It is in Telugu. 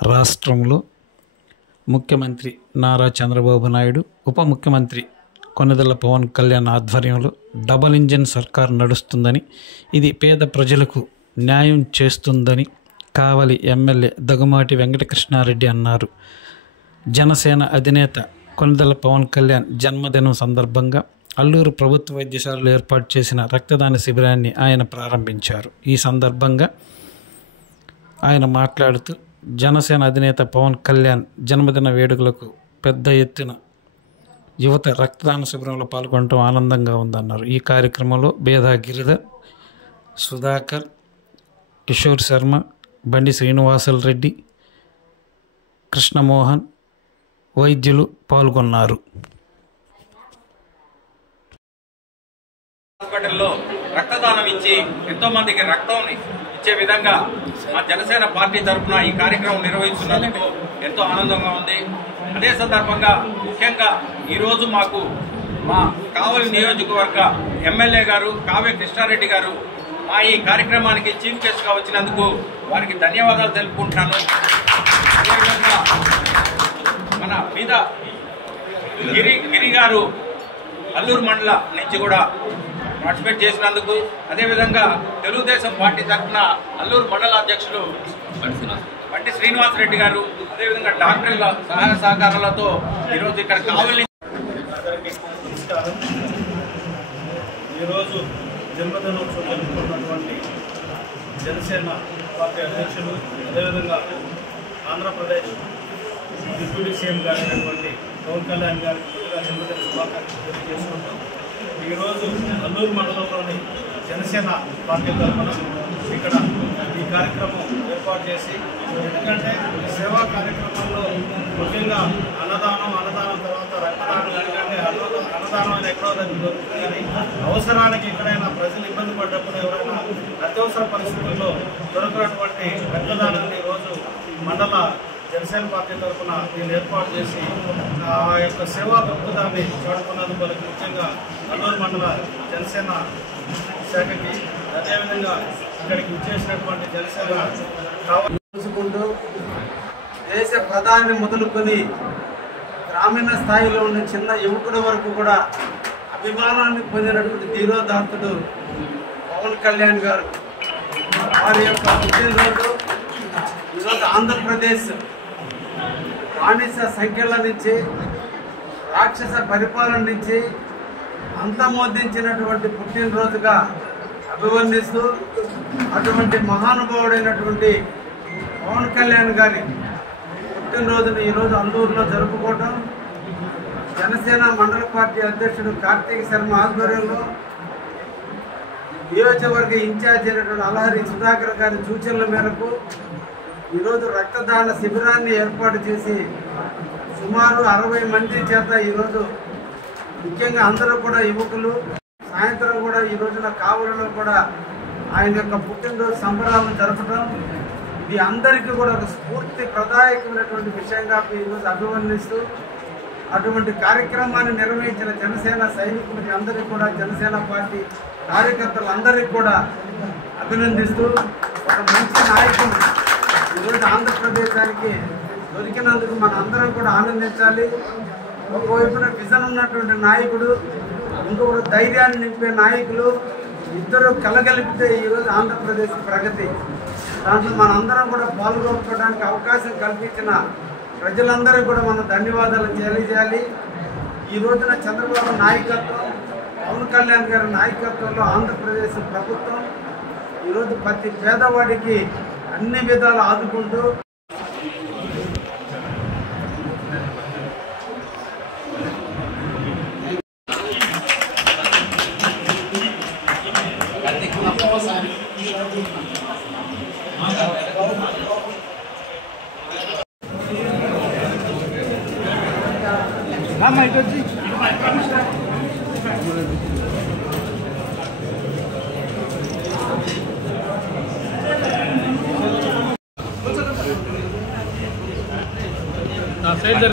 రాష్ట్రంలో ముఖ్యమంత్రి నారా చంద్రబాబు నాయుడు, ఉప ముఖ్యమంత్రి కొనిదెల పవన్ కళ్యాణ్ ఆధ్వర్యంలో డబల్ ఇంజిన్ సర్కార్ నడుస్తుందని, ఇది పేద ప్రజలకు న్యాయం చేస్తుందని కావలి ఎమ్మెల్యే దగ్గుమాటి వెంకటకృష్ణారెడ్డి అన్నారు. జనసేన అధినేత కొనిదెల పవన్ కళ్యాణ్ జన్మదినం సందర్భంగా అల్లూరు ప్రభుత్వ వైద్యశాలలో ఏర్పాటు చేసిన రక్తదాన శిబిరాన్ని ఆయన ప్రారంభించారు. ఈ సందర్భంగా ఆయన మాట్లాడుతూ జనసేన అధినేత పవన్ కళ్యాణ్ జన్మదిన వేడుకలకు పెద్ద ఎత్తున యువత రక్తదాన శిబిరంలో పాల్గొనడం ఆనందంగా ఉందన్నారు. ఈ కార్యక్రమంలో బేదా గిరిధర్, సుధాకర్, కిషోర్ శర్మ, బండి శ్రీనివాసులు రెడ్డి, కృష్ణమోహన్, వైద్యులు పాల్గొన్నారు. హాస్పిటల్లో రక్తదానం ఇచ్చి ఎంతో మందికి రక్తం ఇచ్చే విధంగా మా జనసేన పార్టీ తరఫున ఈ కార్యక్రమం నిర్వహిస్తున్నందుకు ఎంతో ఆనందంగా ఉంది. అదే సందర్భంగా ముఖ్యంగా ఈరోజు మాకు మా కావలి నియోజకవర్గ ఎమ్మెల్యే గారు కావ్య కృష్ణారెడ్డి గారు మా ఈ కార్యక్రమానికి చీఫ్ గెస్ట్గా వచ్చినందుకు వారికి ధన్యవాదాలు తెలుపుకుంటున్నాను. అదేవిధంగా మన మీద గిరి గారు అల్లూరు మండల నుంచి కూడా పార్టిసిపేట్ చేసినందుకు, అదేవిధంగా తెలుగుదేశం పార్టీ తరఫున అల్లూరు మండల అధ్యక్షులు బండి శ్రీనివాసరెడ్డి గారు, అదేవిధంగా డాక్టర్ల సహాయ సహకారాలతో ఈరోజు ఇక్కడ కావలి. ఈరోజు జన్మదినోత్సవం జరుపుకున్నటువంటి జనసేన పార్టీ అధ్యక్షులు, అదేవిధంగా ఆంధ్రప్రదేశ్ డిప్యూటీ సీఎం గారైనటువంటి పవన్ కళ్యాణ్ గారికి ముందుగా జన్మదిన శుభాకాంక్షలు తెలియజేసుకుంటాం. ఈరోజు అల్లూరు మండలంలోని జనసేన పార్టీ తరఫున ఇక్కడ ఈ కార్యక్రమం ఏర్పాటు చేసి, ఎందుకంటే సేవా కార్యక్రమాల్లో ముఖ్యంగా అన్నదానం తర్వాత రక్తదానం, ఎందుకంటే అన్నదానం అని ఎక్కడో దగ్గర దొరుకుతుంది, కానీ అవసరానికి ఎక్కడైనా ప్రజలు ఇబ్బంది పడ్డప్పుడు ఎవరైనా అత్యవసర పరిస్థితుల్లో దొరకనటువంటి రక్తదానాన్ని ఈరోజు మండల జనసేన పార్టీ తరఫున దీన్ని ఏర్పాటు చేసి ఆ యొక్క సేవా దృక్పథాన్ని చాటుకున్నందుకు వాళ్ళకి ముఖ్యంగా అల్లూరు మండల జనసేన శాఖకి, అదేవిధంగా ఇక్కడికి వచ్చేసినటువంటి జనసేన చూసుకుంటూ దేశ ప్రధాని మొదలుకొని గ్రామీణ స్థాయిలో ఉన్న చిన్న యువకుడి వరకు కూడా అభిమానాన్ని పొందినటువంటి ధీరోదాత్తుడు పవన్ కళ్యాణ్ గారు. వారి యొక్క పుట్టినరోజు ఈరోజు ఆంధ్రప్రదేశ్ బానిస సంఖ్యల నుంచి, రాక్షస పరిపాలన నుంచి అంతమొందించినటువంటి పుట్టినరోజుగా అభివర్ణిస్తూ అటువంటి మహానుభావుడైనటువంటి పవన్ కళ్యాణ్ గారి పుట్టినరోజును ఈరోజు అల్లూరులో జరుపుకోవటం, జనసేన మండల పార్టీ అధ్యక్షుడు కార్తీక శర్మ ఆధ్వర్యంలో నియోజకవర్గ ఇన్ఛార్జ్ అయినటువంటి అలహరి సుధాకర్ గారి సూచనల మేరకు ఈరోజు రక్తదాన శిబిరాన్ని ఏర్పాటు చేసి సుమారు 60 మంది చేత ఈరోజు ముఖ్యంగా అందరూ కూడా యువకులు సాయంత్రం కూడా ఈ రోజున కావలిలో కూడా ఆయన యొక్క పుట్టినరోజు సంబరాలను జరపడం ఇది అందరికీ కూడా ఒక స్ఫూర్తి ప్రదాయకమైనటువంటి విషయంగా ఈరోజు అభివర్ణిస్తూ అటువంటి కార్యక్రమాన్ని నిర్వహించిన జనసేన సైనికులకి అందరికీ కూడా, జనసేన పార్టీ కార్యకర్తలందరికీ కూడా అభినందిస్తూ ఒక మంచి నాయకుడు ఈరోజు ఆంధ్రప్రదేశానికి దొరికినందుకు మన అందరం కూడా ఆనందించాలి. ఒకవైపున విజన్ ఉన్నటువంటి నాయకుడు, ఇంకొకరు ధైర్యాన్ని నింపే నాయకులు, ఇద్దరు కలగలిపితే ఈరోజు ఆంధ్రప్రదేశ్ ప్రగతి. దాంట్లో మనందరం కూడా పాల్గొనడానికి అవకాశం కల్పించిన ప్రజలందరూ కూడా మనం ధన్యవాదాలు తెలియజేయాలి. ఈ రోజున చంద్రబాబు నాయకత్వం, పవన్ కళ్యాణ్ గారి నాయకత్వంలో ఆంధ్రప్రదేశ్ ప్రభుత్వం ఈరోజు ప్రతి పేదవాడికి అన్ని విధాలు ఆదుకుంటూ సైడ్